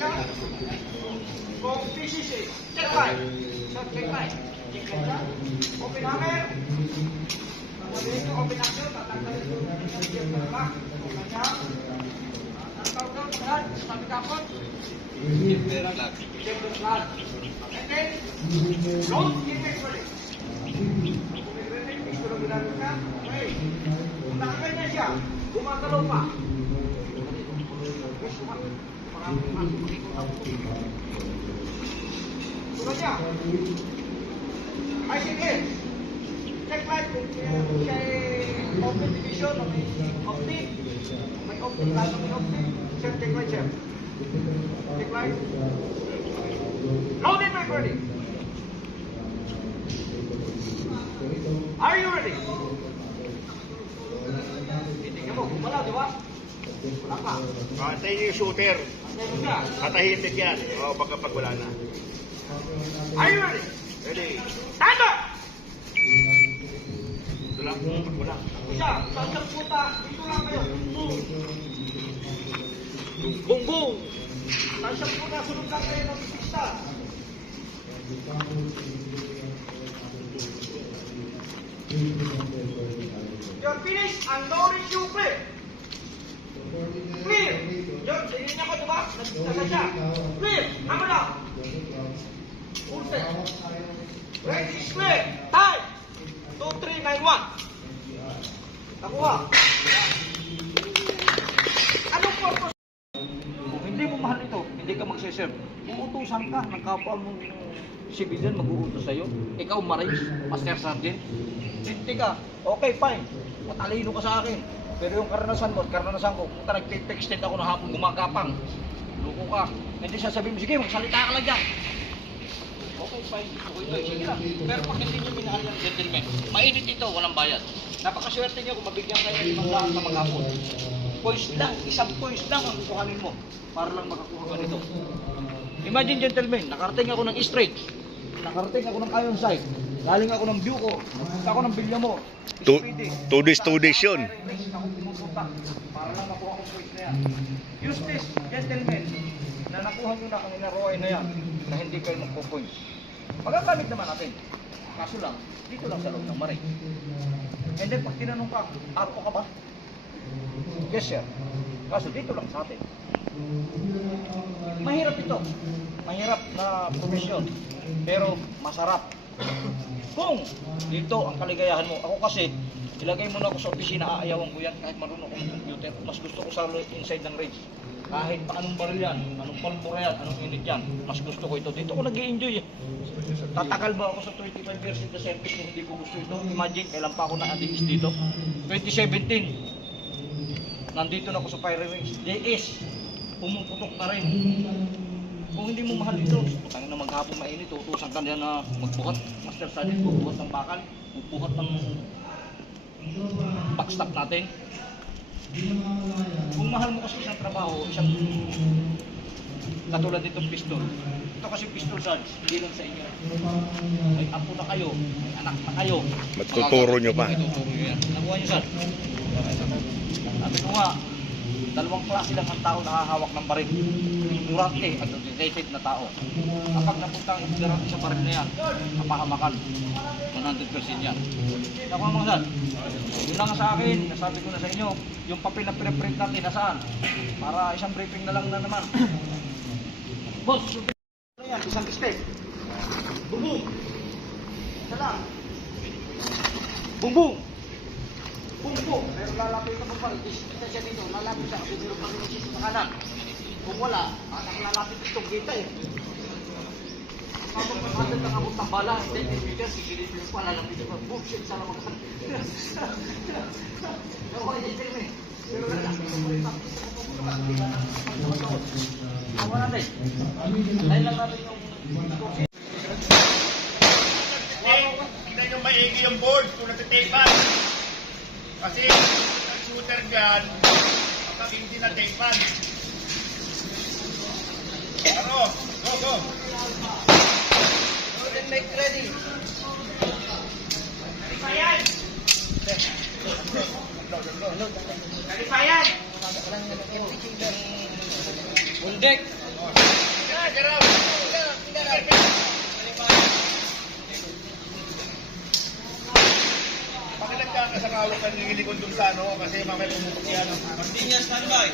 Shot. Kung PCC, check line. Shot, check line. Check line siya. Open hammer. Mabilis ko open action. Tatanggalin ko yung gear na lang. Open siya. Countdown, paghan. Sabi kapot. Check the flag. And then, don't get it ready. Okay. Kung nakakanya siya, gumagalaw pa. Sunod niya. Ay, sige. Check light. Siya open division o may optic. May optic, lalo may optic. Sir, check light, sir. Check light. Load and make ready. Are you ready? Titignan mo, wala, di ba? Wala pa. Antayin yung shooter. Antayin mo siya. Katahimik yan. O, pag wala na. Are you ready? Ready. Stand up! Ito lang, pag wala. Siya, sasang puta, dito lang kayo. Boom! Boom, boom! Sasang puta, sunod lang kayo ng pista. You're finished, unloading you clear. Clear! Yun, sinignan niya ko, diba? Nasa siya. Clear! Hammer down. Full set. Ready is clear. Time! 2, 3, 9, 1. Nakuha. Anong purpose? Kung hindi mo mahal ito, hindi ka magsiserve. Uutusan ka ng kapwa mong civilian mag-uutos sa'yo. Ikaw, Marines, Master Sergeant. Hindi ka. Okay, fine. Matalino ka sa akin. Pero yung karanasan mo, karanasan ko, kung nag-extend ako ng hapon gumagapang, luko ka. Hindi sasabihin mo, sige, magsalita ka lang dyan. Okay, fine. Okay, sige lang. Pero pag hindi nyo minahal yung gentleman, mainit ito, walang bayad. Napakaswerte nyo kung mabigyan kayo ng 500 na maghapon. Points lang, isang points lang ang kukuhanin mo para lang makakuha ka nito. Imagine, gentlemen, nakarating ako ng straight, nakarating ako ng Ironside, galing ako ng Buco, nagpunta ako ng Bilyamo, Two days yun. Ako pumupunta para lang makuha ko points na yan. Use this, gentlemen, na nakuha nyo na ang inaroy na yan, na hindi kayo magpo-points. Magagamit naman natin. Kaso lang, dito lang sa loob ng Marine. And then pag tinanong ka, ako ka ba? Yes, sir. Kaso dito lang sa atin. Mahirap ito. Mahirap na profesyon. Pero masarap. Kung dito ang kaligayahan mo, ako kasi, ilagay mo na ako sa opisina, aayawan ko yan kahit marunong ako ng computer. Mas gusto ko sa inside ng range. Kahit pa anong baril yan, anong palbura yan, anong init yan, mas gusto ko ito. Dito ko nag-i-enjoy eh. Tatakal ba ako sa 25 years in the service kung hindi ko gusto ito? Imagine, kailan pa ako na-addict dito? 2017. Nandito na ako sa Fire Wings. JS, pumuputok na rin. Kung hindi mo mahal ito, putang na maghapon mainit, utusan ka niya na magbuhat. Master Sergeant, bubuhat ng bakal, bubuhat ng backstop natin. Kung mahal mo kasi isang trabaho, isang katulad itong pistol. Ito kasi pistol, Sarge, hindi lang sa inyo. May apo na kayo, may anak na kayo. Matuturo nyo pa. Matuturo nyo yan. Nakuha nyo, Sarge. Sabi ko nga, dalawang klase lang ang tao nakahawak ng baril. Ignorante at educated na tao. Kapag napunta ang ignorante sa baril na yan, kapahamakan. 100% yan. Nakuha mo, Sarge. Yun lang sa akin, nasabi ko na sa inyo, yung papel na pinaprint natin, nasaan? Para isang briefing na lang na naman. Boss, ano yan? Isang step. Boom boom. Isa lang. Boom boom. Boom boom. Pero lalapit ka pa rin. Isa siya dito. Lalapit siya kasi meron pang isis sa kanan. Kung wala, anak lalapit itong kita eh. Kapag magkakadal ng abot ng bala, hindi, meters, sisilipin pa, lalapit ko. Boom, shit, sana magkakadal. Nakuha niya, film eh. Pero lalapit ko pa rin. Nakuha natin. Dahil lang natin yung... Tignan nyo maigi yung board kung natitepan. Kasi ang shooter dyan, kapag hindi natepan. Ano? Go, go! Make ready. Kalipayan! Kalipayan! Bundek! Pakilagyan ka sa kawakan ng ilikod dun sa ano, kasi mamaya pumutok yan. Martinia, standby.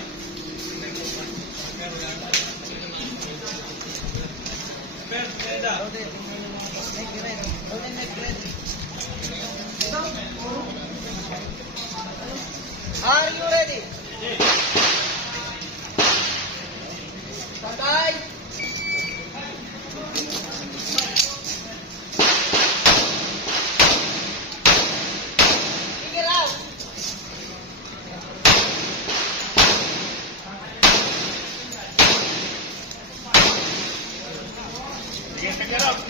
Ben, Brenda. Are you ready? Standby. Figure out. Sige, figure out.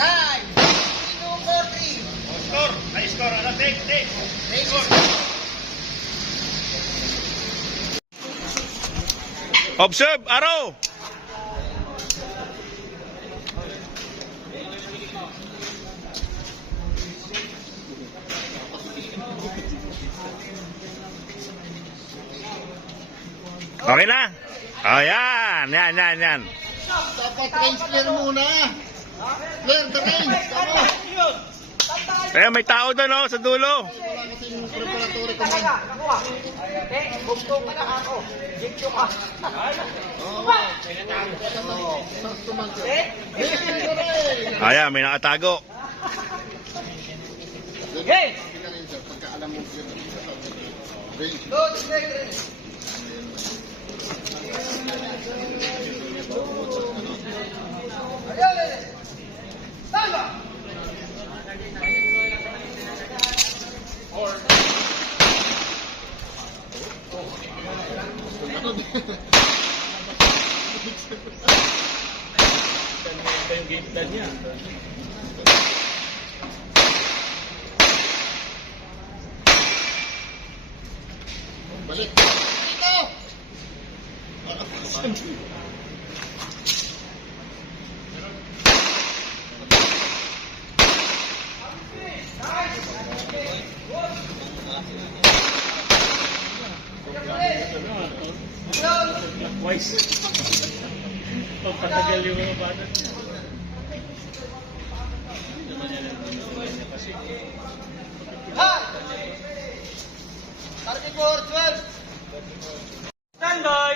Nine. 2, 4, 3. Score. Na-score. Ano? Take. Score. Observe, arrow. Okay na? Oh, yan. Dapat range clear muna. Clear the range. Tama. Eh, may tao doon, oh, sa dulo. Wala kasi yung preparatory command. Gusto ka na ako. Dito ka. Sakto man siya. Ayan, may nakatago. Okay. Hindi ka rin siya. Pagka alam mo clear. Range. Good, ready. Ayun. Tama. Balik. Dito! Pagpatagal yung mga bata. Ha! 34, 12. Standby.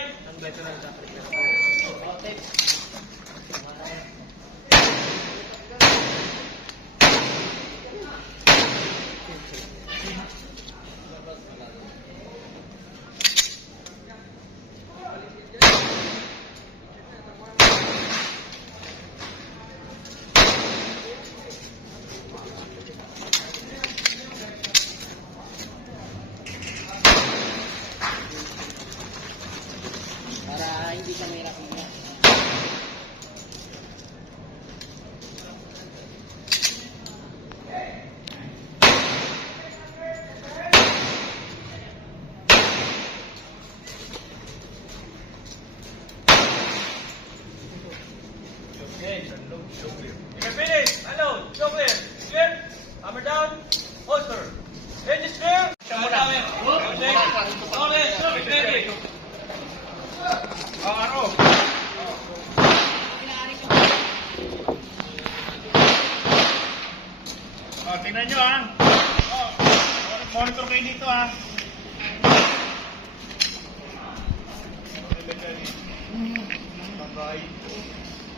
Para hindi ka mahirap mo. Finish. Hello. Show clear. Clear. Hammer down. Holster. Range is clear. Okay. Ready. Araw. Tingnan nyo ha. Monitor kayo dito ha.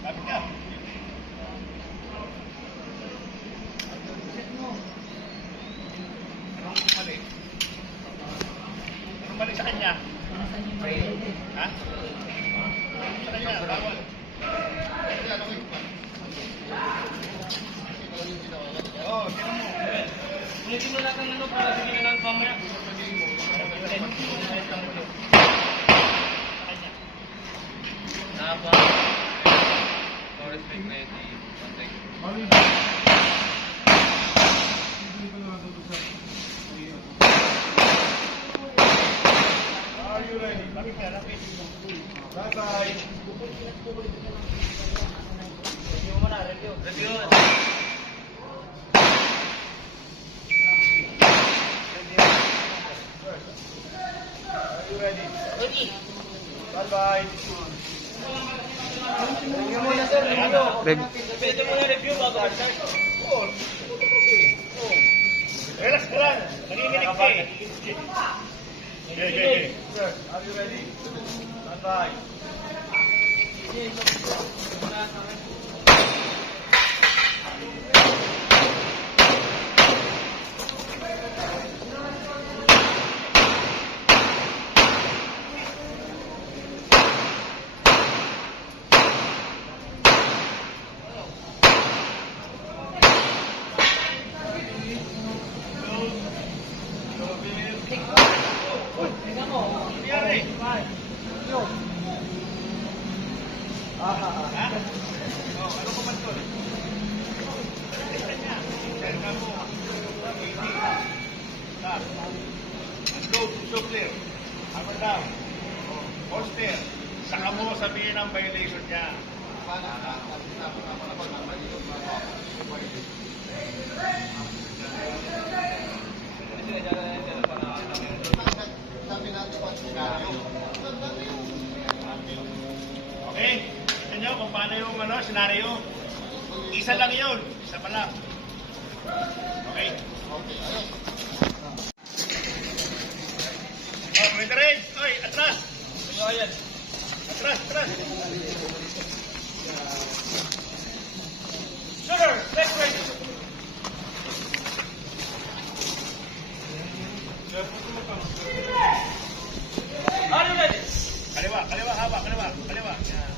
Lapit ka. Anong mali? Anong mali sa kanya? Ha? Sa kanya, bawal. Oo, tingnan mo. Ulitin mo natin ano para sige na lang mamaya. Napa. Are you ready? Lapit ka, lapit. Bye-bye. Are you ready? Ready. Bye-bye. Review muna sir, review. Pwede mo na review bago mag-start. Relax ka lang. Nanginginig ka eh. Okay. Sir, are you ready? Bye-bye. So clear. Hammer down. Poster. Saka mo sabihin ang violation niya. Okay? Tignan nyo kung paano yung senaryo. Isa lang yun. Isa pa lang. Okay? Oh, pwede rin. Oy, atras. Ayan. Atras, atras. Sugar, next ready. Are you ready? Kaliwa, kaliwa, haba, kaliwa, kaliwa. Yan.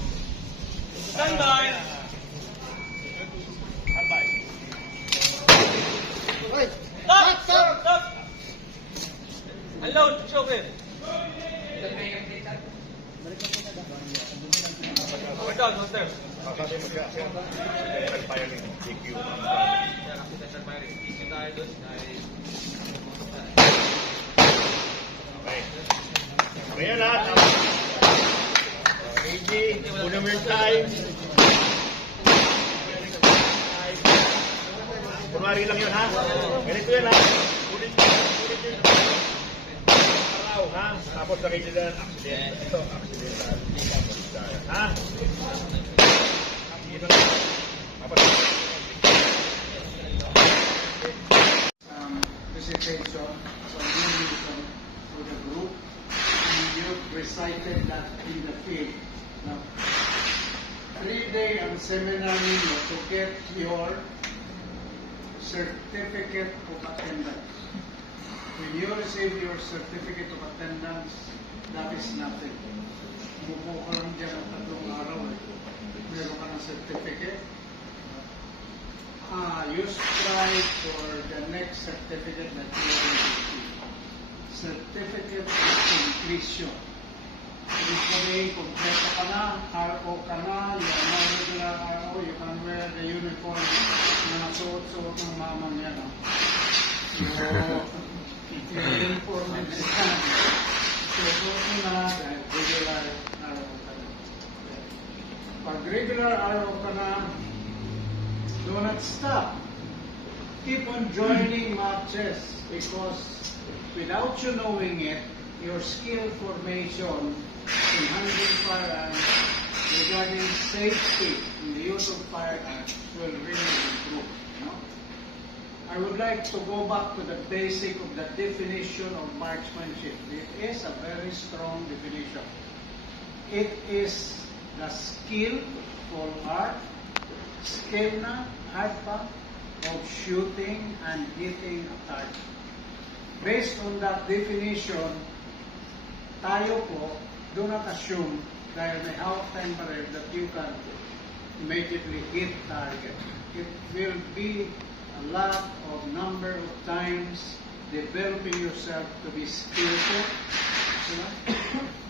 Stand by. Habay. Stop! Stop! Stop! Unload, shoulder. We're done, master. Sabi mo siya, sir. Firing, CQ. Okay. Kaya lahat. AG, una mo yung time. Kunwari lang yun, ha? Ganito yan, ha? Ulit yun. Araw, ha? Tapos nakikita na, accident. Ito, accident. Ha? Tapos, Presentation, some information to the group, and you recited that in the field. Now, 3-day ang seminar ninyo to get your certificate of attendance. When you receive your certificate of attendance, that is nothing. Mupo ka lang dyan ang 3 araw eh. Meron ka ng certificate. You strive for the next certificate that you will receive. Certificate of completion. Ibig sabihin, kompleto ka na, RO ka na, you are now regular RO, you can wear the uniform na suot-suot ng mamang yan. Your uniform and stand. So, suot mo na, regular RO ka na. Pag regular RO ka na, do not stop. Keep on joining matches because without you knowing it, your skill formation in handling firearms regarding safety in the use of firearms will really improve. You know? I would like to go back to the basic of the definition of marksmanship. It is a very strong definition. It is the skill for art, skill na, art pa, of shooting and hitting a target. Based on that definition, tayo po, do not assume dahil may hawak tayong barrel that you can immediately hit target. It will be a lot of number of times developing yourself to be skillful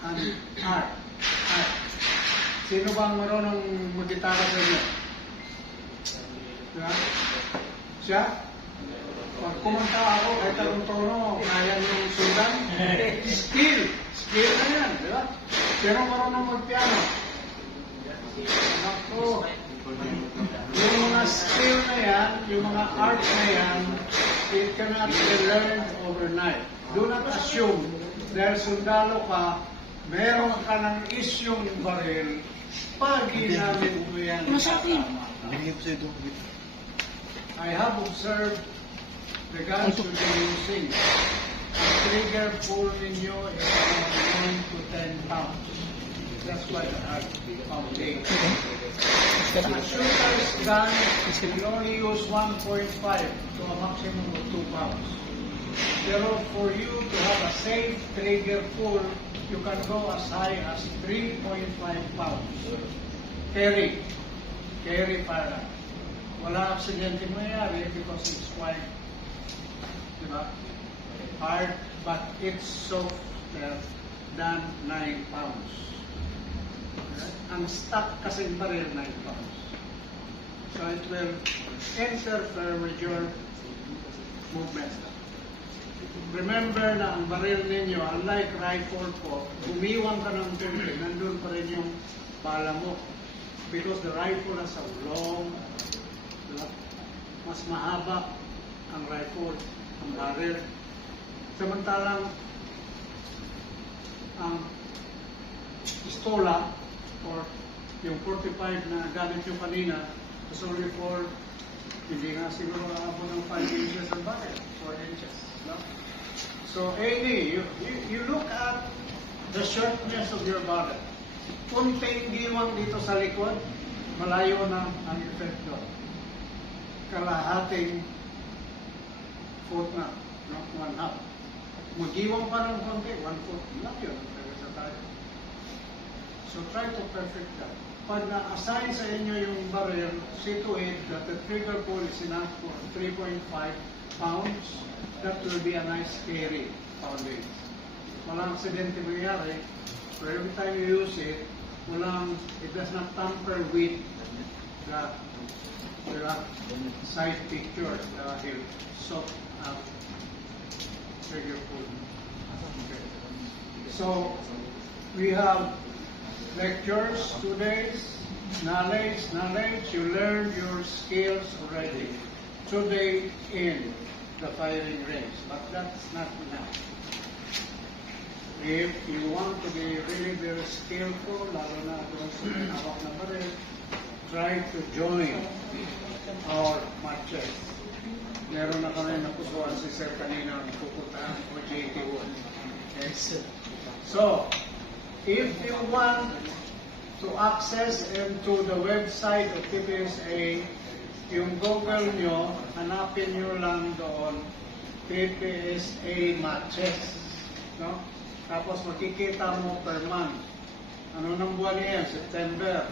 and art. Sino bang marunong mag-gitara sa inyo? Diba? Siya, pag kumanta ako, kahit anong tono, kaya niyong sundan. Skill na yan, di ba? Pero marunong mag-piano. Ako, yung mga skill na yan, yung mga art na yan, it cannot be learned overnight. Do not assume dahil sundalo ka, meron ka ng isyong baril, pag ginamit mo yan. I have observed the guns you'll be using. Ang trigger pull ninyo is around 9 to 10 pounds. That's why I foundation. A shooter's gun will only use 1.5 to a maximum of 2 pounds. Pero for you to have a safe trigger pull, you can go as high as 3.5 pounds. Carry firearm. Wala aksidente mangyayari because it's quite, diba, hard, but it's softer than 9 pounds. Ang stock kasing baril 9 pounds. So it will interfere with your movement. Remember na ang baril ninyo, unlike rifle po, umiwan ka ng tubig, nandun pa rin yung bala mo. Because the rifle has a long, mas mahaba ang rifle, ang baril. Samantalang ang pistola or yung 45 na gamit nyo kanina is only for, hindi nga siguro aabot ng 5 inches ang baril, 4 inches. No? So, you look at the shortness of your barrel. Kunting giwang dito sa likod, malayo na ang epekto. Kalahating foot na, no? 1/2. Magiwang pa ng konti, 1 foot. Not yun, sa tayo. So, try to perfect that. Pag na-assign sa inyo yung barrel, see to it that the trigger pull is enough for 3.5 pounds. That will be a nice carry poundage. Walang aksidente mangyari, but every time you use it, it does not tamper with the side picture dahil soft ang trigger pull. Okay. So, we have lectures, 2 days, knowledge, you learned your skills already. Today in the firing range, but that's not enough. If you want to be really very skillful, lalo na doon sa hawak na baril, try to join our matches. Meron na kami napusuan si Sir kanina ang pupuntahan o JT1. Okay? So, if you want to access into the website of PPSA, yung Google nyo, hanapin nyo lang doon, PPSA matches. No? Tapos makikita mo per month. Ano nang buwan niya? September.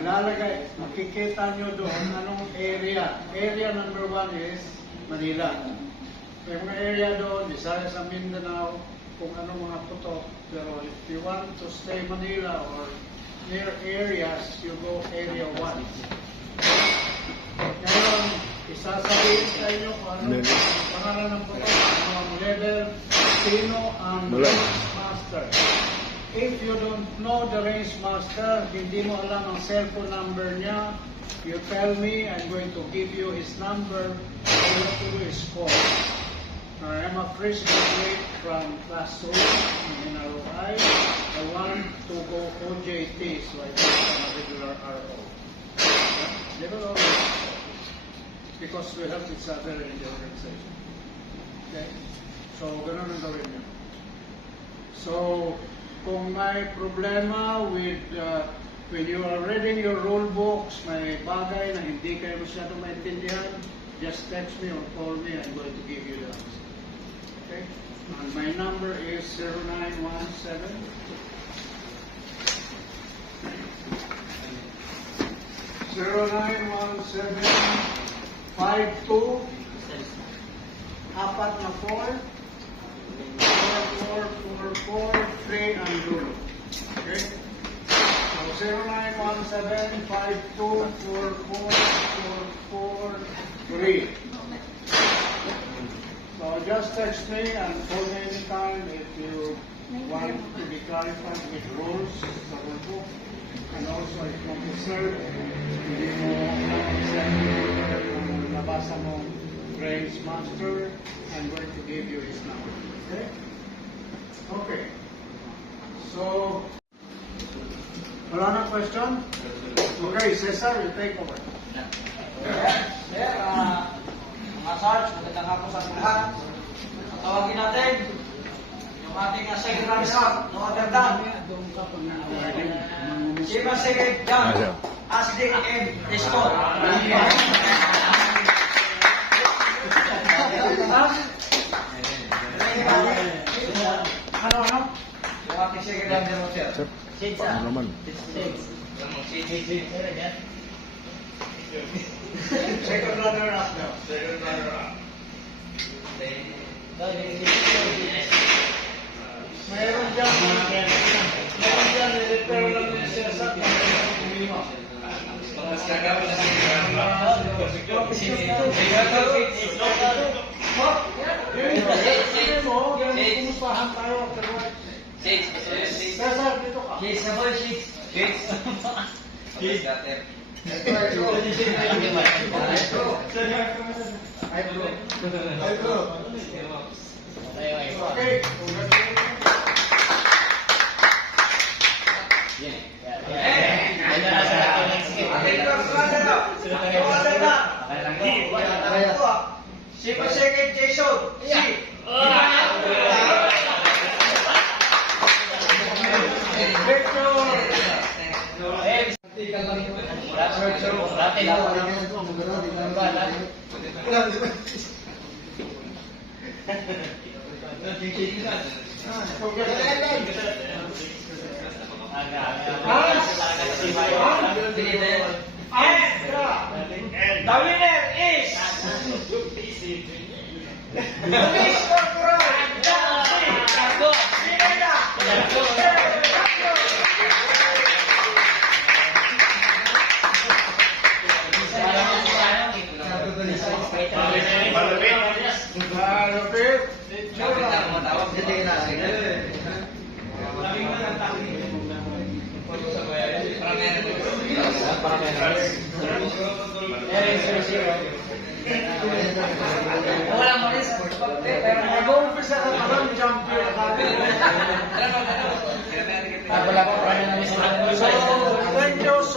Ilalagay, makikita nyo doon anong area. Area number 1 is Manila. Yung mga area doon, Visayas sa Mindanao, kung anong mga putok. Pero if you want to stay Manila or near areas, you go area 1. Ngayon, isasabihin sa inyo kung ano ang pangalan ng putok, ang level, sino ang range master. If you don't know the range master, hindi mo alam ang cellphone number niya, you tell me, I'm going to give you his number, all you have to do is call. I am a fresh graduate from class 2 in ROI. I want to go OJT, so I take a regular RO. Never always, because we help each other in the organization. Okay? So, ganun ang gawin nyo. So, kung may problema with, when you are reading your rule books, may bagay na hindi kayo masyado maintindihan, just text me or call me, I'm going to give you the answer. Okay? And my number is 0917 0917-52 4 3 ang dulo. Okay? So 0917-52 4 3. So just text me and call me anytime if you want to be clarified with rules sa rulebook. And also if you want to serve, hindi mo nabasa mo Grace Master and going to give you his number. Okay? Okay. So, wala na question? Okay, Cesar, you take over. Sir, mga Sarge, magandang hapon sa lahat. Tawagin natin yung ating secretary sa mga gandang. Si Masig Jan, Asdik M. Eston. Ano? Yung ating secretary general, sir. Paano naman? Second runner up now. Second runner up. Mayroon dyan, i-repair lang yung siyasat. Kumustahan tayo afterwards. Cesar, dito ka. Okay, Si Masig Jason. And the winner is Police Corporal Jancy Pineda. Walang malis. Pero nag-uumpisa ka pa lang, champion ka. Wala pa pa rin ang